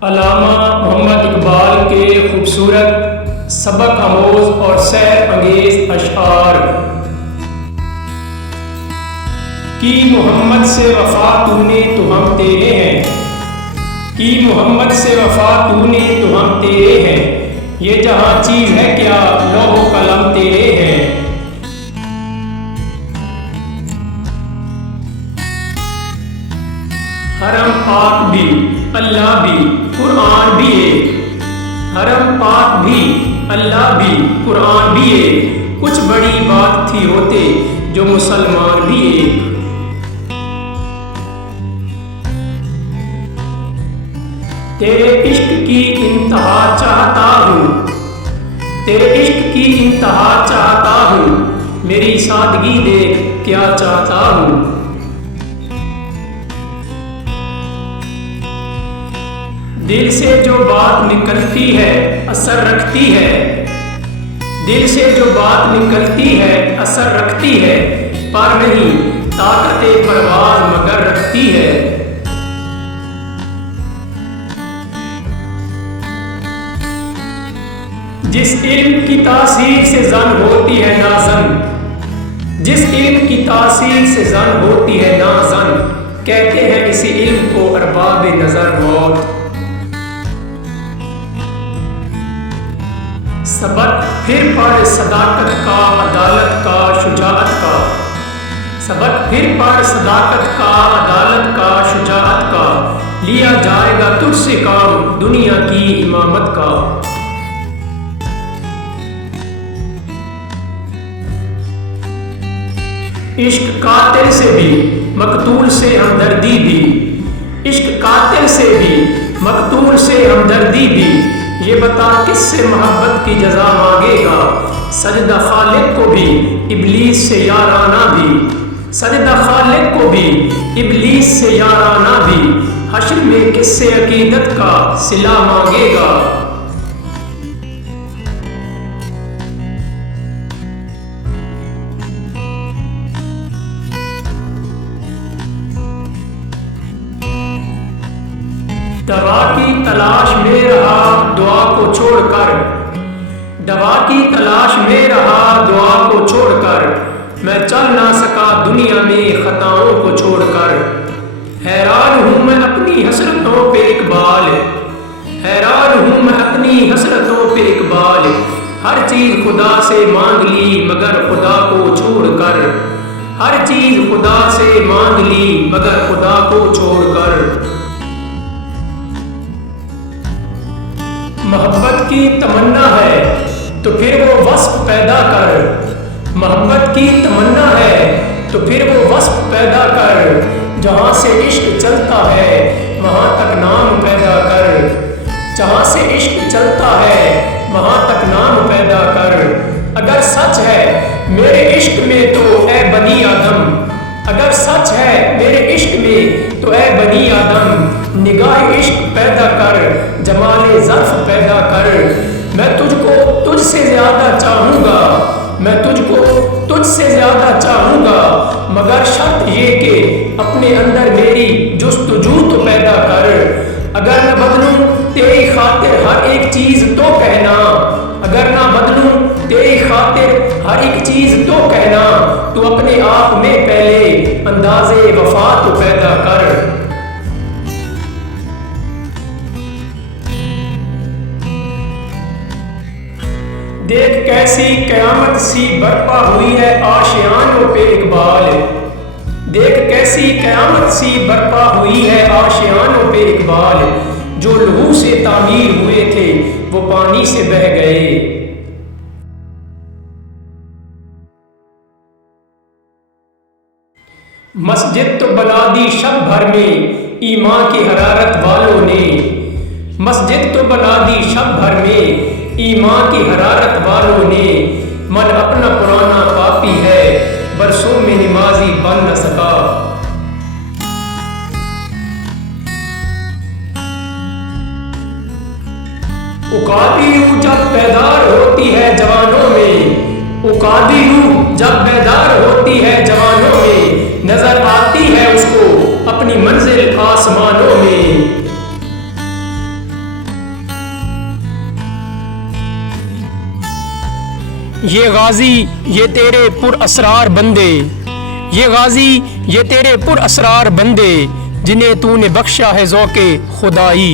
अल्लामा मोहम्मद इकबाल के खूबसूरत सबक आमोज और सैर अंगेज अशआर। की मोहम्मद से वफा तूने तो हम तेरे हैं, की मोहम्मद से वफा तूने तो हम तेरे हैं, ये जहां चीज है क्या लौह कलम तेरे हैं। हरम पाक भी अल्लाह भी कुरान भी एक, हरम पाक भी अल्लाह भी कुरान भी एक, कुछ बड़ी बात थी होते जो मुसलमान भी एक। तेरे इश्क की इंतहा चाहता हूँ, तेरे इश्क की इंतहा चाहता हूँ, मेरी सादगी देख क्या चाहता हूँ। दिल से जो बात निकलती है असर रखती है, दिल से जो बात निकलती है असर रखती है, पर नहीं ताकते परवाज़ मगर रखती है। जिस इल्म की तासीर से जन होती है नाज़न, जिस इल्म की तासीर से जन होती है नाज़न, कहते हैं इसी इल्म को अरबाब नजर मौत। सबक फिर पढ़ सदाकत का अदालत का शुजाअत का, सबक फिर पढ़ सदाकत का अदालत का शुजाअत का, लिया जाएगा तुझसे काम दुनिया की इमामत का। इश्क कातिल से भी मकतूल से हमदर्दी भी, इश्क कातिल से भी मकतूल से हमदर्दी भी, ये बता किससे मोहब्बत की जजा मांगेगा, सजदा खालिक को भी इबलीस से याराना भी, सजदा खालिक को भी इबलीस से याराना भी, हश्र में किससे अकीदत का सिला मांगेगा। दवा की तलाश में रहा दुआ को छोड़कर, दवा की तलाश में रहा दुआ को छोड़कर, मैं चल ना सका दुनिया में खताओं को छोड़कर। हैरान हूँ मैं अपनी हसरतों पे इकबाल, हैरान हूँ मैं अपनी हसरतों पे इकबाल, हर चीज खुदा से मांग ली मगर खुदा को छोड़कर, हर चीज खुदा से मांग ली मगर खुदा को छोड़कर। मोहब्बत की तमन्ना है तो फिर वो वस्फ पैदा कर, मोहब्बत की तमन्ना है तो फिर वो वस्फ पैदा कर, जहाँ से इश्क चलता है वहाँ तक नाम पैदा कर, जहाँ से इश्क चलता है वहाँ तक नाम पैदा कर। अगर सच है मेरे इश्क में तो ऐ बनी आदम, अगर सच है मेरे इश्क में तो ऐ बनी आदम, निगाह इश्क पैदा कर जमाले ज़र्फ पैदा कर। मैं तुझको तुझसे ज्यादा चाहूँगा, मैं तुझको तुझसे ज्यादा चाहूँगा, मगर शर्त ये कि अपने अंदर मेरी जुस्तजू तो पैदा कर। अगर न बदलूं तेरी खातिर हर एक चीज़ तो कहना, अगर ना बदलूं तेरी खातिर हर एक चीज़ तो कहना, तू अपने आप में पहले अंदाज़े वफा तो पैदा कर। देख कैसी क़यामत सी बर्पा हुई है आशियानों पे इकबाल, देख कैसी क़यामत सी बर्पा हुई है आशियानों पे इकबाल, जो लहू से तामीर हुए थे वो पानी से बह गए। मस्जिद तो बना दी शब भर में ईमान की हरारत वालों ने, मस्जिद तो बना दी शब भर में ईमान की हरारत वालों ने, मन अपना पुराना पापी है बरसों में नमाजी बन न सका। उकादी रूह जब बेदार होती है जवानों में, उकादी रूह जब बेदार होती है जवानों में, नजर आती है उसको अपनी मंजिल आसमानों में। ये गाजी ये तेरे पुरअसरार बंदे, ये गाजी ये तेरे पुरअसरार बंदे, जिन्हें तूने बख्शा है ज़ौक़े खुदाई।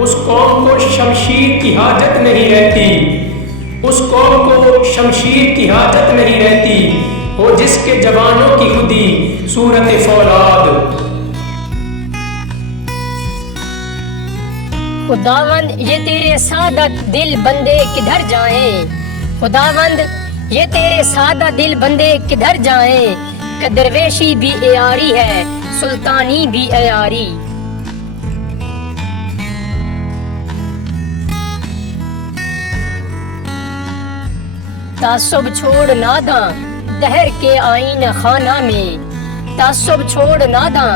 उस कौम को शमशीर की हाजत नहीं रहती, उस कौम को शमशीर की हाजत नहीं रहती, हो जिसके जवानों की खुदी सूरत फौलाद। खुदावंद ये तेरे सादत दिल बंदे किधर जाएं, खुदावंद ये तेरे सादा दिल बंदे किधर जाएं, कि दरवेशी भी एयारी है सुल्तानी भी एयारी। तासुब छोड़ नादा दहर के आईन खाना में, तासुब छोड़ नादा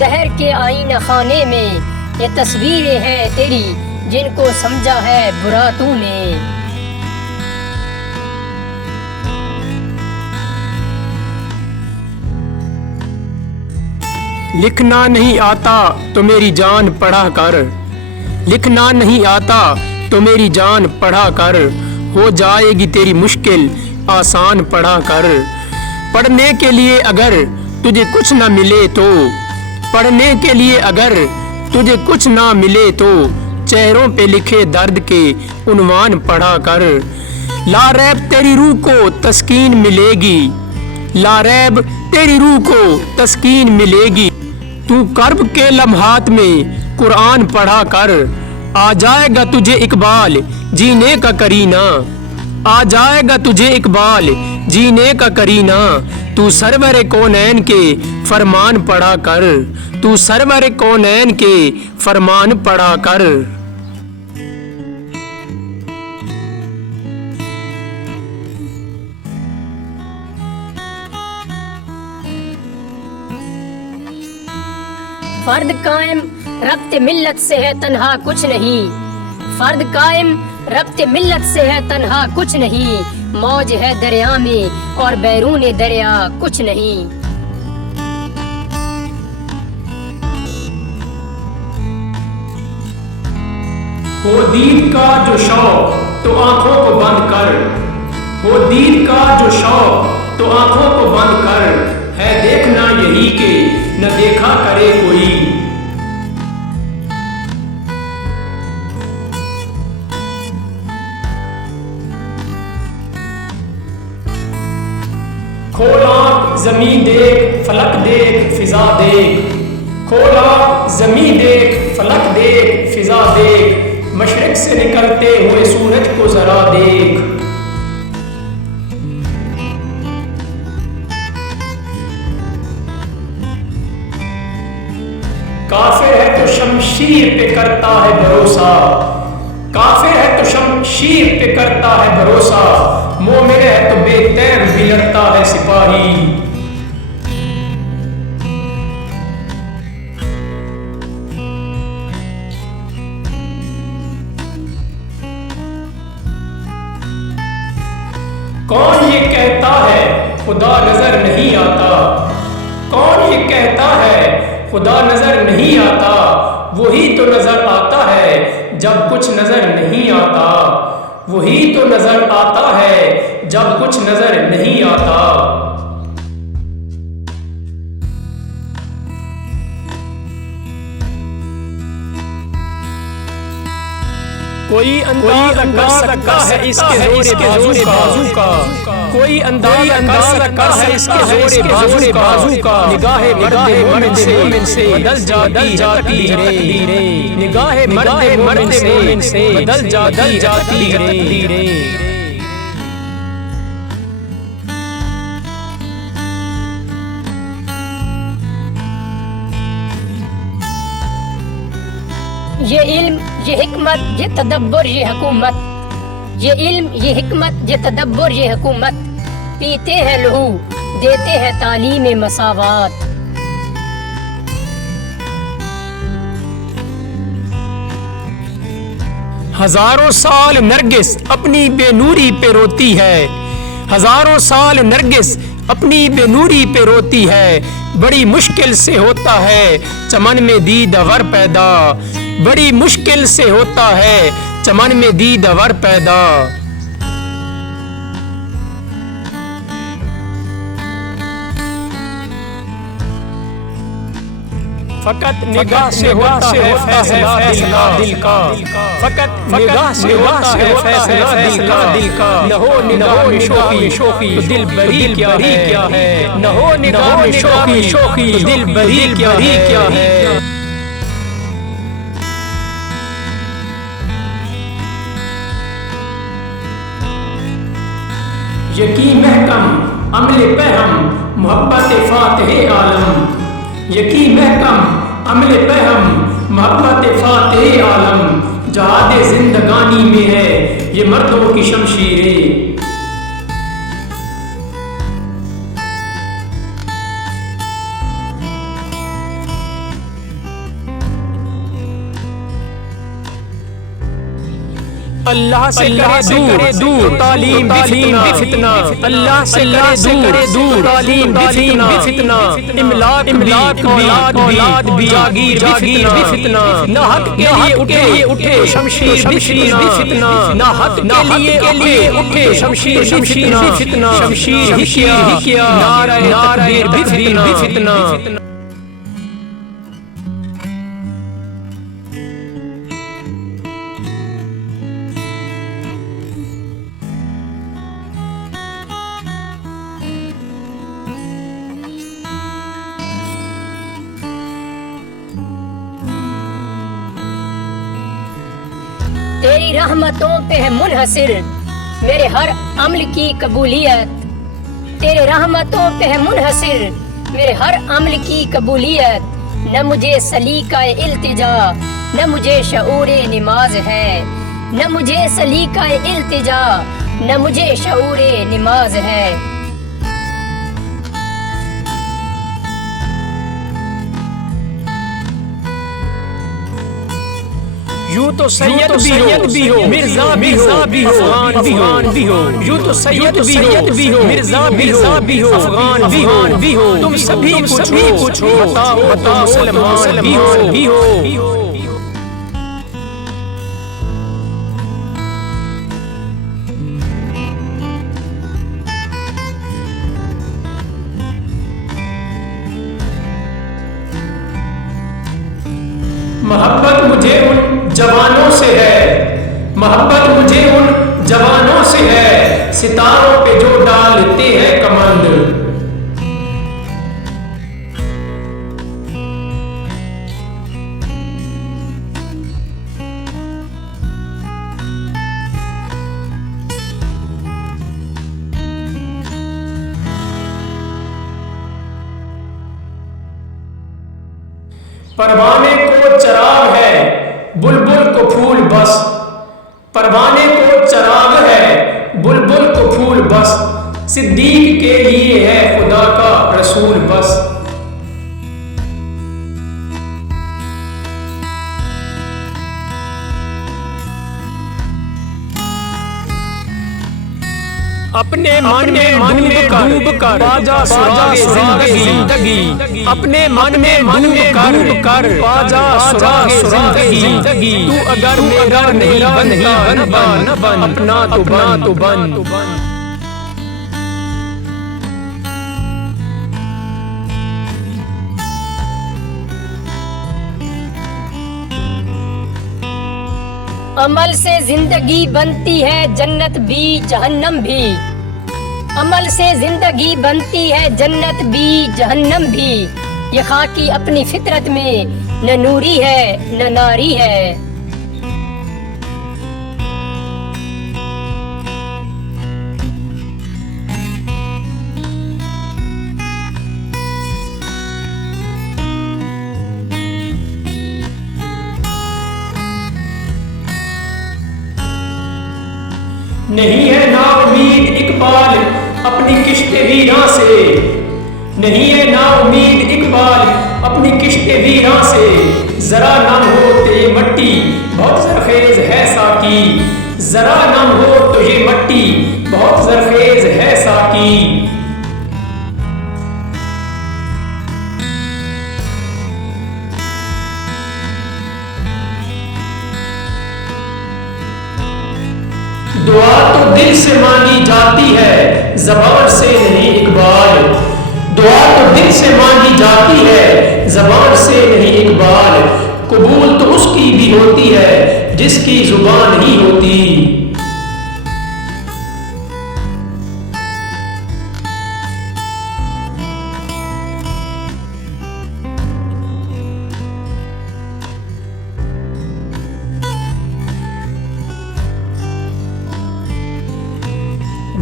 दहर के आईन खाने में, ये तस्वीरें हैं तेरी जिनको समझा है बुरा तूने। लिखना नहीं आता तो मेरी जान पढ़ा कर, लिखना नहीं आता तो मेरी जान पढ़ा कर, हो जाएगी तेरी मुश्किल आसान पढ़ा कर। पढ़ने के लिए अगर तुझे कुछ ना मिले तो, पढ़ने के लिए अगर तुझे कुछ ना मिले तो, चेहरों पे लिखे दर्द के उन्वान पढ़ा कर। लारैब तेरी रूह को तस्कीन मिलेगी, लारैब तेरी रूह को तस्कीन मिलेगी, तू कर्ब के लम्हात में कुरान पढ़ा कर। आ जाएगा तुझे इकबाल जीने का करीना, आ जाएगा तुझे इकबाल जीने का करीना, तू सरवर कौनैन के फरमान पढ़ा कर, तू सरवर कौनैन के फरमान पढ़ा कर। फर्द कायम रब्ते मिल्लत से है तन्हा कुछ नहीं, फर्द कायम रब्ते मिल्लत से है तन्हा कुछ नहीं, मौज है दरिया में और बैरून दरिया कुछ नहीं। हो दीद का जो शौक तो आंखों को बंद कर, हो दीद का जो शौक तो आंखों को बंद कर, है देखना यही के न देखा करे कोई। खोल आँख ज़मीं देख फलक देख फिजा देख, खोल आँख ज़मीं देख फलक देख फिजा देख, मशरिक से निकलते हुए सूरज को जरा देख। काफिर है तो शमशीर पे करता है भरोसा, काफिर है तो शमशीर पे करता है भरोसा, मोमिन है तो बेतैब भी लड़ता है सिपाही। कौन ये कहता है खुदा नजर नहीं आता, कौन ये कहता है खुदा नजर नहीं आता, वही तो नजर आता है जब कुछ नजर नहीं आता, वही तो नजर आता है जब कुछ नजर नहीं आता। कोई अंदाज कर सकता है इसके जोरे बाजू का, कोई अंदाज कर सकता है इसके जोरे बाजू का, निगाहे मर्दे मोमिन से बदल जाती रे, निगाहे मर्दे मोमिन से बदल जाती रे। ये इल्म ये हिकमत ये तदब्बुर ये हुकूमत, ये इल्म ये हिकमत ये तदब्बुर ये हुकूमत, पीते हैं लहू देते हैं तालीम मसावात। हजारों साल नरगिस अपनी बेनूरी पे रोती है, हजारों साल नरगिस अपनी बेनूरी पे रोती है, बड़ी मुश्किल से होता है चमन में दीदावर पैदा, बड़ी मुश्किल से होता है चमन में दीदावर पैदा। फकत निगाह से होता है फैसला दिल का, फकत निगाह से होता है फैसला दिल का। न हो निगाह में शोखी तो दिल बरी क्या है, न हो निगाह में शोखी तो दिल बरी क्या है। यकीन महकम अमले पहम मोहब्बत फातिह आलम, यकीन महकम अमले पहम मोहब्बत फातिह आलम। जहाद जिंदगानी में है ये मर्दों की शमशीरें। अल्लाह से करे दूर तालीम भी फितना, अल्लाह से करे दूर तालीम भी फितना। इमलाक औलाद भी जागीर भी फितना। न हक के लिए उठे शमशीर भी फितना, न हक के लिए उठे शमशीर भी फितना। शमशीर ही क्या नारे भी फितना। तेरी रहमतों पे है मुनहसिर मेरे हर अमल की कबूलियत। तेरे रहमतों पे है मुनहसिर मेरे हर अमल की कबूलियत। न मुझे सलीका इल्तिजा न मुझे शऊर नमाज है, न मुझे सलीका इल्तिजा न मुझे शऊर नमाज है। यूं तो सैयद भी हो मिर्जा भी हो अफगान भी हो। यूं तो सैयद भी हो मिर्जा भी हो अफगान भी हो। तुम सभी कुछ हो बताओ मुसलमान भी हो। मोहब्बत मुझे उन जवानों से है, मोहब्बत मुझे उन जवानों से है सितारों पे जो डालते हैं कमंद। परवाने को चराग है बुलबुल को फूल बस, परवाने को चराग है बुलबुल को फूल बस। सिद्दीक के लिए है खुदा का रसूल बस। अपने मन में डूब कर पाजा सुरागे जिंदगी, अपने मन में डूब कर पाजा सुरागे जिंदगी। तू अगर मेरा नहीं बन अपना तो बन। अमल से जिंदगी बनती है जन्नत भी जहन्नम भी, अमल से जिंदगी बनती है जन्नत भी जहन्नम भी। ये खाकी अपनी फितरत में न नूरी है न नारी है। नहीं है ना उम्मीद इकबाल अपनी किश्ते वीरां से, नहीं है ना उम्मीद इकबाल अपनी किश्ते वीरां से। जरा नम हो तो ये मट्टी बहुत जरखेज है साकी, जरा नम हो तो ये मट्टी बहुत जरखेज है साकी। से मांगी जाती है, ज़बान से नहीं इकबाल। दुआ तो दिल से मांगी जाती है, ज़बान से नहीं इकबाल। कबूल तो उसकी भी होती है जिसकी ज़ुबान नहीं होती।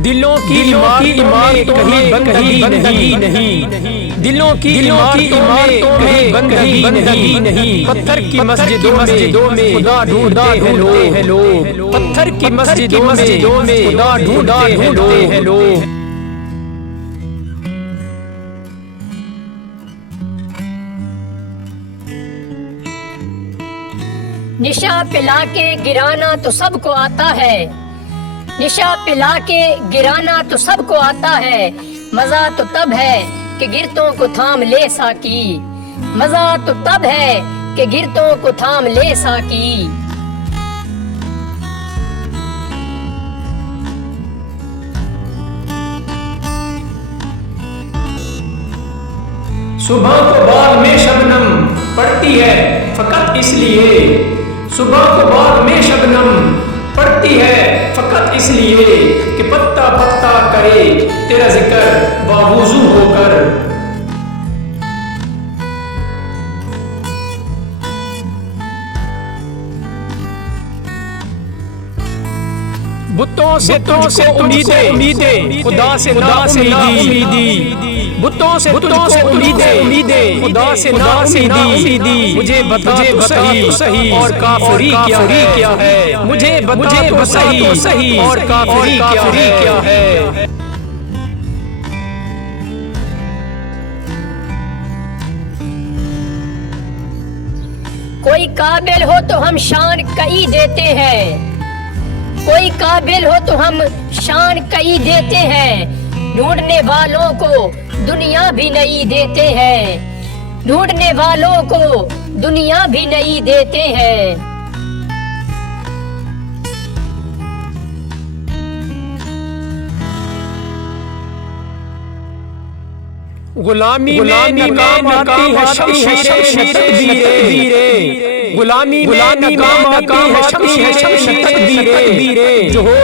दिलों की इमारतों में कहीं नहीं, दिलों की इमारतों में कहीं नहीं। पत्थर की मस्जिदों में खुदा ढूंढते हैं लोग, पत्थर की मस्जिदों में खुदा ढूंढते हैं लोग। निशा पिला के गिराना तो सबको आता है, निशा पिला के गिराना तो सबको आता है। मजा तो तब है कि गिरतों को थाम ले साकी, मजा तो तब है कि गिरतों को थाम ले साकी। सुबह को बाग में शबनम पड़ती है फकत इसलिए, सुबह को बाग में शबनम पड़ती है फकत इसलिए कि पत्ता पत्ता करे तेरा जिक्र बावुज़ू होकर। बुतों से उम्मीदें खुदा से ना उम्मीदी, बुतों से उम्मीदें खुदा से ना उम्मीदी। मुझे बता तो सही और काफिरी क्या है, मुझे बता तो सही और काफिरी क्या है। कोई काबिल हो तो हम शान कई देते हैं, कोई काबिल हो तो हम शान कई देते हैं। ढूंढने वालों को दुनिया भी नहीं देते हैं, ढूंढने वालों को दुनिया भी नहीं देते हैं। गुलामी में नकाम आती है शमशीरें तकदीरें, गुलामी में नकाम आती है शमशीरें तकदीरें। जो हो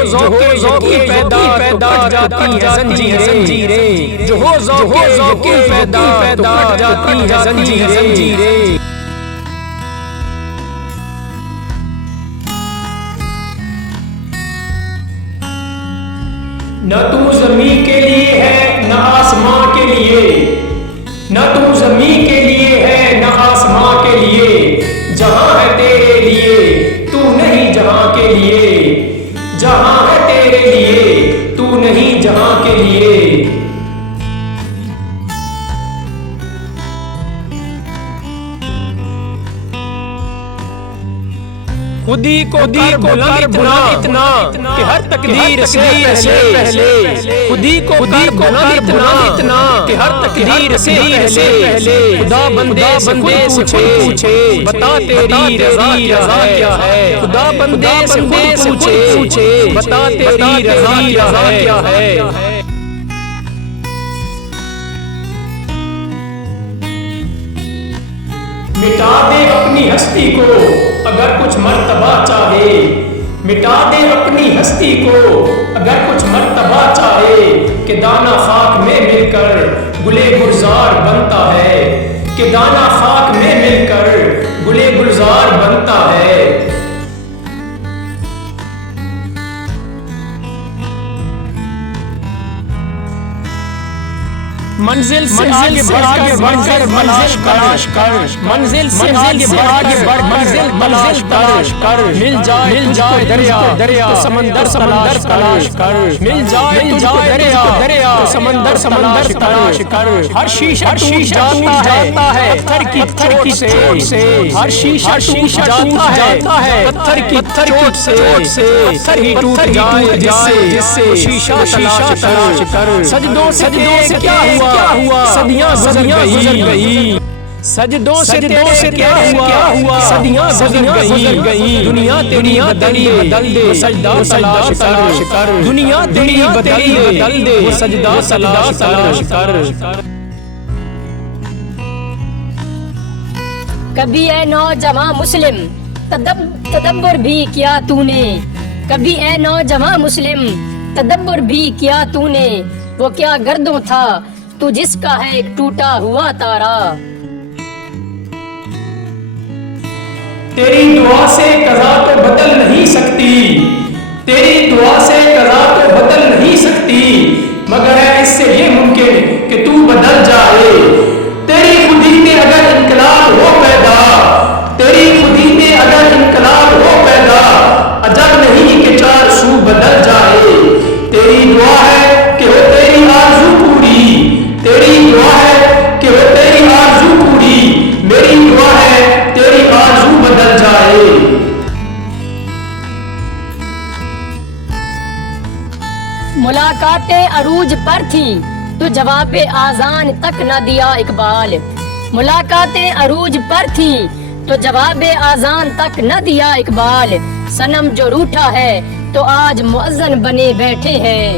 ज़ौक़े पैदा जाती है ज़ंजीरें, जो हो ज़ौक़े पैदा जाती है ज़ंजीरें। न तू ज़मीं के लिए है न आसमां के लिए, न तू ज़मीं के लिए है न आसमां के लिए। जहां है तेरे लिए तू नहीं जहां के लिए, जहां है तेरे लिए तू नहीं जहां के लिए। खुदी को बुलंद इतना कि हर तकदीर से पहले, खुदी को बुलंद इतना कि हर तकदीर से पहले। खुदा बंदे से पूछे बता तेरी रज़ा क्या है, खुदा बंदे से पूछे बता तेरी रज़ा क्या है। मिटा दे अपनी हस्ती को अगर कुछ मर्तबा चाहे, मिटा दे अपनी हस्ती को अगर कुछ मर्तबा चाहे। कि दाना खाक में मिलकर गुले गुलजार बनता है, कि दाना खाक में मिलकर गुले गुलजार बनता है। मंजिल से आगे बढ़कर तलाश कर, मंजिल से आगे बढ़कर मंजिल तलाश कर। मिल जाए दरिया तो समंदर तलाश कर, मिल जाए दरिया तो समंदर तलाश कर। हर शीशा जाता है पत्थर की चोट से, हर शीशा जाता है पत्थर की चोट से। पत्थर ही टूट जाए जिससे शीशा तलाश कर। सजदों से क्या हुआ सदियां गुजर गई, सजदों से क्या हुआ सदियां गुजर गई दुनिया तेरी बदल दे सजदा तलाश कर दुनिया तेरी बदल दे सजदा तलाश कर। कभी ए नौजवान मुस्लिम तदब्बर भी किया तूने, कभी ए नौजवान मुस्लिम तदब्बर भी किया तूने, वो क्या गर्दों था तू जिसका है एक टूटा हुआ तारा। तेरी दुआ से कज़ा तो बदल नहीं सकती, तेरी दुआ से कज़ा तो बदल नहीं सकती, मगर है इससे ये मुमकिन कि तू बदल जाए। तेरी खुदी में अगर इनकलाब हो पैदा, तेरी खुदी में अगर इनकलाब हो पैदा, अजब नहीं कि चार सू बदल जाए। तेरी दुआ है कि हो तेरी आरज़ू पूरी, तेरी दुआ है कि हो तेरी आरज़ू पूरी, मेरी दुआ है तेरी आरज़ू बदल जाए। मुलाकातें अरूज पर थी तो जवाबे आजान तक न दिया इकबाल, मुलाकातें अरूज पर थी तो जवाबे आजान तक न दिया इकबाल। सनम जो रूठा है तो आज मुअज्जन बने बैठे हैं।